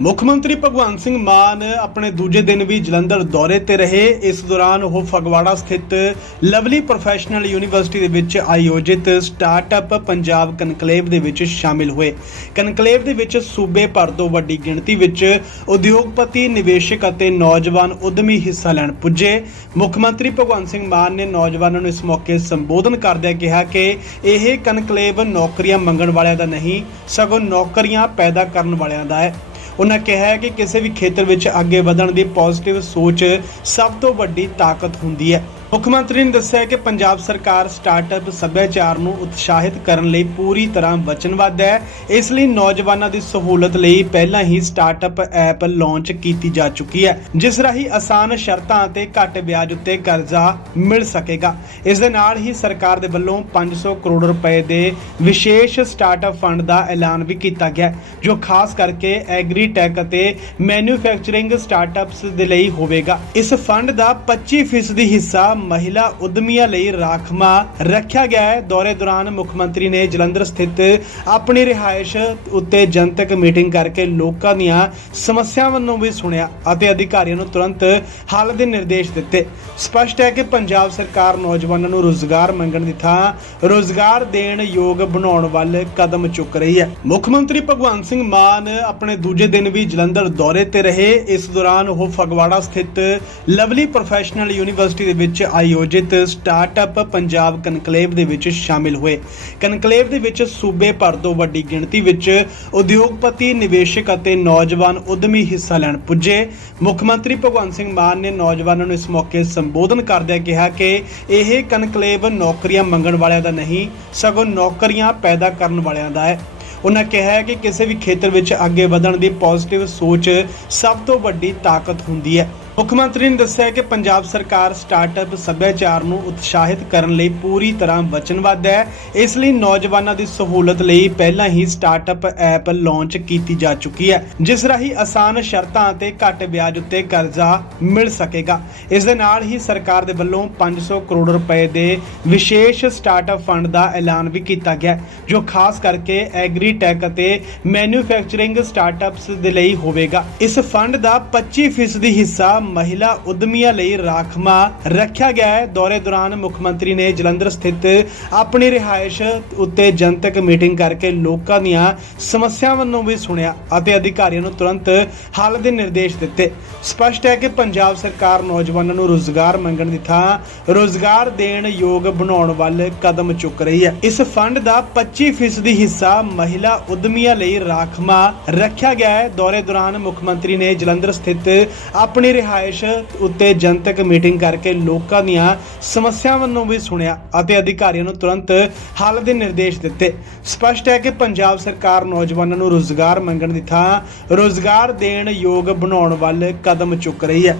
ਮੁੱਖ ਮੰਤਰੀ ਭਗਵੰਤ ਸਿੰਘ ਮਾਨ ਆਪਣੇ ਦੂਜੇ ਦਿਨ ਵੀ ਜਲੰਧਰ ਦੌਰੇ ਤੇ ਰਹੇ। ਇਸ ਦੌਰਾਨ ਉਹ ਫਗਵਾੜਾ ਸਥਿਤ ਲਵਲੀ ਪ੍ਰੋਫੈਸ਼ਨਲ ਯੂਨੀਵਰਸਿਟੀ ਦੇ ਵਿੱਚ ਆਯੋਜਿਤ ਸਟਾਰਟਅਪ ਪੰਜਾਬ ਕਨਕਲੇਵ ਦੇ ਵਿੱਚ ਸ਼ਾਮਿਲ ਹੋਏ। ਕਨਕਲੇਵ ਦੇ ਵਿੱਚ ਸੂਬੇ ਭਰ ਤੋਂ ਵੱਡੀ ਗਿਣਤੀ ਵਿੱਚ ਉਦਯੋਗਪਤੀ, ਨਿਵੇਸ਼ਕ ਅਤੇ ਨੌਜਵਾਨ ਉਦਮੀ ਹਿੱਸਾ ਲੈਣ ਪੁੱਜੇ। ਮੁੱਖ ਮੰਤਰੀ ਭਗਵੰਤ ਸਿੰਘ ਮਾਨ ਨੇ ਨੌਜਵਾਨਾਂ ਨੂੰ ਇਸ ਮੌਕੇ ਸੰਬੋਧਨ ਕਰਦਿਆਂ ਕਿਹਾ ਕਿ ਇਹ ਕਨਕਲੇਵ ਨੌਕਰੀਆਂ ਮੰਗਣ ਵਾਲਿਆਂ ਦਾ ਨਹੀਂ, ਸਗੋਂ ਨੌਕਰੀਆਂ ਪੈਦਾ ਕਰਨ ਵਾਲਿਆਂ ਦਾ ਹੈ। ਉਹਨਾਂ ਕਿਹਾ ਹੈ ਕਿ ਕਿਸੇ ਵੀ ਖੇਤਰ ਵਿੱਚ ਅੱਗੇ ਵਧਣ ਦੀ ਪੋਜ਼ਿਟਿਵ ਸੋਚ ਸਭ ਤੋਂ ਵੱਡੀ ਤਾਕਤ ਹੁੰਦੀ ਹੈ। ਮੁੱਖ ਮੰਤਰੀ ਨੇ ਦੱਸਿਆ ਕਿ ਪੰਜਾਬ ਸਰਕਾਰ ਸਟਾਰਟਅਪ ਸੱਭਿਆਚਾਰ ਨੂੰ ਉਤਸ਼ਾਹਿਤ ਕਰਨ ਲਈ ਪੂਰੀ ਤਰ੍ਹਾਂ ਵਚਨਬੱਧ ਹੈ। ਇਸ ਲਈ ਨੌਜਵਾਨਾਂ ਦੀ ਸਹੂਲਤ ਲਈ ਪਹਿਲਾਂ ਹੀ ਸਟਾਰਟਅਪ ਐਪ ਲਾਂਚ ਕੀਤੀ ਜਾ ਚੁੱਕੀ ਹੈ, ਜਿਸ ਰਾਹੀਂ ਆਸਾਨ ਸ਼ਰਤਾਂ ਅਤੇ ਘੱਟ ਵਿਆਜ ਉੱਤੇ ਕਰਜ਼ਾ ਮਿਲ ਸਕੇਗਾ। ਇਸ ਦੇ ਨਾਲ ਹੀ ਸਰਕਾਰ ਦੇ ਵੱਲੋਂ 500 ਕਰੋੜ ਰੁਪਏ ਦੇ ਵਿਸ਼ੇਸ਼ ਸਟਾਰਟਅਪ ਫੰਡ ਦਾ ਐਲਾਨ ਵੀ ਕੀਤਾ ਗਿਆ ਜੋ ਖਾਸ ਕਰਕੇ ਐਗਰੀ ਟੈਕ ਅਤੇ ਮੈਨੂਫੈਕਚਰਿੰਗ ਸਟਾਰਟਅਪਸ ਦੇ ਲਈ ਹੋਵੇਗਾ। ਇਸ ਫੰਡ ਦਾ 25% ਹਿੱਸਾ ਮਹਿਲਾ ਉਦਮੀਆਂ ਲਈ ਰਾਖਵਾਂ ਰੱਖਿਆ ਗਿਆ ਹੈ। ਦੌਰੇ ਦੌਰਾਨ ਮੁੱਖ ਮੰਤਰੀ ਨੇ ਜਲੰਧਰ ਸਥਿਤ ਆਪਣੀ ਰਿਹਾਇਸ਼ ਉੱਤੇ ਜਨਤਕ ਮੀਟਿੰਗ ਕਰਕੇ ਲੋਕਾਂ ਦੀਆਂ ਸਮੱਸਿਆਵਾਂ ਨੂੰ ਵੀ ਸੁਣਿਆ ਅਤੇ ਅਧਿਕਾਰੀਆਂ ਨੂੰ ਤੁਰੰਤ ਹੱਲ ਦੇ ਨਿਰਦੇਸ਼ ਦਿੱਤੇ। ਸਪਸ਼ਟ ਹੈ ਕਿ ਪੰਜਾਬ ਸਰਕਾਰ ਨੌਜਵਾਨਾਂ ਨੂੰ ਰੋਜ਼ਗਾਰ ਮੰਗਣ ਦੀ ਥਾਂ ਰੋਜ਼ਗਾਰ ਦੇਣ ਯੋਗ ਬਣਾਉਣ ਵੱਲ ਕਦਮ ਚੁੱਕ ਰਹੀ ਹੈ। ਮੁੱਖ ਮੰਤਰੀ ਭਗਵੰਤ ਸਿੰਘ ਮਾਨ ਆਪਣੇ ਦੂਜੇ ਦਿਨ ਵੀ ਜਲੰਧਰ ਦੌਰੇ ਤੇ ਰਹੇ। ਇਸ ਦੌਰਾਨ ਉਹ ਫਗਵਾੜਾ ਸਥਿਤ ਲਵਲੀ ਪ੍ਰੋਫੈਸ਼ਨਲ ਯੂਨੀਵਰਸਿਟੀ ਦੇ ਵਿੱਚ ਆਯੋਜਿਤ ਸਟਾਰਟਅਪ ਪੰਜਾਬ ਕਨਕਲੇਵ ਦੇ ਵਿੱਚ ਸ਼ਾਮਿਲ ਹੋਏ। ਕਨਕਲੇਵ ਦੇ ਵਿੱਚ ਸੂਬੇ ਭਰ ਤੋਂ ਵੱਡੀ ਗਿਣਤੀ ਵਿੱਚ ਉਦਯੋਗਪਤੀ, ਨਿਵੇਸ਼ਕ ਅਤੇ ਨੌਜਵਾਨ ਉਦਮੀ ਹਿੱਸਾ ਲੈਣ ਪੁੱਜੇ। ਮੁੱਖ ਮੰਤਰੀ ਭਗਵੰਤ ਸਿੰਘ ਮਾਨ ਨੇ ਨੌਜਵਾਨਾਂ ਨੂੰ ਇਸ ਮੌਕੇ ਸੰਬੋਧਨ ਕਰਦਿਆਂ ਕਿਹਾ ਕਿ ਇਹ ਕਨਕਲੇਵ ਨੌਕਰੀਆਂ ਮੰਗਣ ਵਾਲਿਆਂ ਦਾ ਨਹੀਂ, ਸਗੋਂ ਨੌਕਰੀਆਂ ਪੈਦਾ ਕਰਨ ਵਾਲਿਆਂ ਦਾ ਹੈ। ਉਹਨਾਂ ਕਿਹਾ ਕਿ ਕਿਸੇ ਵੀ ਖੇਤਰ ਵਿੱਚ ਅੱਗੇ ਵਧਣ ਦੀ ਪੋਜ਼ਿਟਿਵ ਸੋਚ ਸਭ ਤੋਂ ਵੱਡੀ ਤਾਕਤ ਹੁੰਦੀ ਹੈ। ਮੁੱਖ ਮੰਤਰੀ ਨੇ ਦੱਸਿਆ ਕਿ ਪੰਜਾਬ ਸਰਕਾਰ ਸਟਾਰਟਅਪ ਸੱਭਿਆਚਾਰ ਨੂੰ ਉਤਸ਼ਾਹਿਤ ਕਰਨ ਲਈ ਪੂਰੀ ਤਰ੍ਹਾਂ ਵਚਨਬੱਧ ਹੈ। ਇਸ ਲਈ ਨੌਜਵਾਨਾਂ ਦੀ ਸਹੂਲਤ ਲਈ ਪਹਿਲਾਂ ਹੀ ਸਟਾਰਟਅਪ ਐਪ ਲਾਂਚ ਕੀਤੀ ਜਾ ਚੁੱਕੀ ਹੈ, ਜਿਸ ਰਾਹੀਂ ਆਸਾਨ ਸ਼ਰਤਾਂ ਅਤੇ ਘੱਟ ਵਿਆਜ ਉੱਤੇ ਕਰਜ਼ਾ ਮਿਲ ਸਕੇਗਾ। ਇਸ ਦੇ ਨਾਲ ਹੀ ਸਰਕਾਰ ਦੇ ਵੱਲੋਂ 500 ਕਰੋੜ ਰੁਪਏ ਦੇ ਵਿਸ਼ੇਸ਼ ਸਟਾਰਟਅਪ ਫੰਡ ਦਾ ਐਲਾਨ ਵੀ ਕੀਤਾ ਗਿਆ, ਜੋ ਖਾਸ ਕਰਕੇ ਐਗਰੀ ਟੈਕ ਅਤੇ ਮੈਨੂਫੈਕਚਰਿੰਗ ਸਟਾਰਟਅਪਸ ਦੇ ਲਈ ਹੋਵੇਗਾ। ਇਸ ਫੰਡ ਦਾ 25% ਹਿੱਸਾ ਮਹਿਲਾ ਉਦਮੀਆਂ ਲਈ ਰਾਖਵਾਂ ਰੱਖਿਆ ਗਿਆ ਹੈ। ਦੌਰੇ ਦੌਰਾਨ ਮੁੱਖ ਮੰਤਰੀ ਨੇ ਜਲੰਧਰ ਸਥਿਤ ਆਪਣੀ ਰਿਹਾਇਸ਼ ਉੱਤੇ ਜਨਤਕ ਮੀਟਿੰਗ ਕਰਕੇ ਲੋਕਾਂ ਦੀਆਂ ਸਮੱਸਿਆਵਾਂ ਨੂੰ ਵੀ ਸੁਣਿਆ ਅਤੇ ਅਧਿਕਾਰੀਆਂ ਨੂੰ ਤੁਰੰਤ ਹੱਲ ਦੇ ਨਿਰਦੇਸ਼ ਦਿੱਤੇ। ਸਪਸ਼ਟ ਹੈ ਕਿ ਪੰਜਾਬ ਸਰਕਾਰ ਨੌਜਵਾਨਾਂ ਨੂੰ ਰੋਜ਼ਗਾਰ ਮੰਗਣ ਦੀ ਥਾਂ ਰੋਜ਼ਗਾਰ ਦੇਣ ਯੋਗ ਬਣਾਉਣ ਵੱਲ ਕਦਮ ਚੁੱਕ ਰਹੀ ਹੈ। ਇਸ ਫੰਡ ਦਾ 25% ਹਿੱਸਾ ਮਹਿਲਾ ਉਦਮੀਆਂ ਲਈ ਰਾਖਵਾਂ ਰੱਖਿਆ ਗਿਆ ਹੈ। ਦੌਰੇ ਦੌਰਾਨ ਮੁੱਖ ਮੰਤਰੀ ਨੇ ਜਲੰਧਰ ਸਥਿਤ ਆਪਣੀ ਰਿਹਾਇਸ਼ ਉੱਤੇ ਜਨਤਕ ਮੀਟਿੰਗ ਕਰਕੇ ਲੋਕਾਂ ਦੀਆਂ ਸਮੱਸਿਆਵਾਂ ਨੂੰ ਵੀ ਸੁਣਿਆ ਅਤੇ ਅਧਿਕਾਰੀਆਂ ਨੂੰ ਤੁਰੰਤ ਹੱਲ ਦੇ ਨਿਰਦੇਸ਼ ਦਿੱਤੇ। ਸਪਸ਼ਟ ਹੈ ਕਿ ਪੰਜਾਬ ਸਰਕਾਰ ਨੌਜਵਾਨਾਂ ਨੂੰ ਰੋਜ਼ਗਾਰ ਮੰਗਣ ਦੀ ਥਾਂ ਰੋਜ਼ਗਾਰ ਦੇਣ ਯੋਗ ਬਣਾਉਣ ਵੱਲ ਕਦਮ ਚੁੱਕ ਰਹੀ ਹੈ।